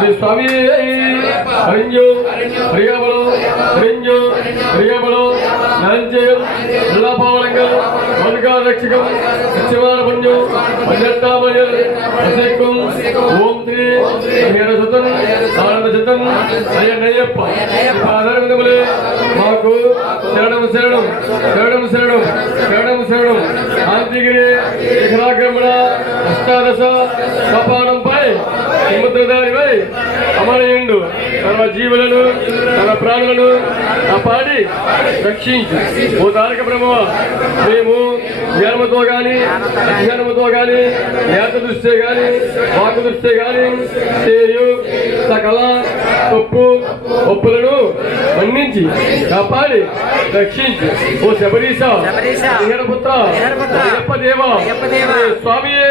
శ్రీ స్వామి హరింజు హరియాబలో హరింజు హరియాబలో నాంజయం జిల్లాపావలంగల్ మల్లికా రక్షకం సత్యవాన పుణ్యం పన్నెట్టామయ్యర్ అసైకం ఓం శ్రీ హేర సుతం ఆనంద సుతం అయ్యప్ప ఆధారములే మాకు శరణం శరణం శరణం శరణం శరణం శరణం. శాంతిగిరి శిఖరాక్రమణ అష్టాదశ సపానంపై సముద్రదారిపై అమరయుండు తన జీవులను తన ప్రాణులను కాపాడి రక్షించు. ఓ తారక బ్రహ్మ మేము జ్ఞానముతో గాని అజ్ఞానముతో గాని నేత దృష్టి గాని వాకు దృష్టి గాని చేయు సకల తప్పు ఒప్పులను మన్నించి కాపాడి రక్షించు. ఓ శబరీశ స్వామియే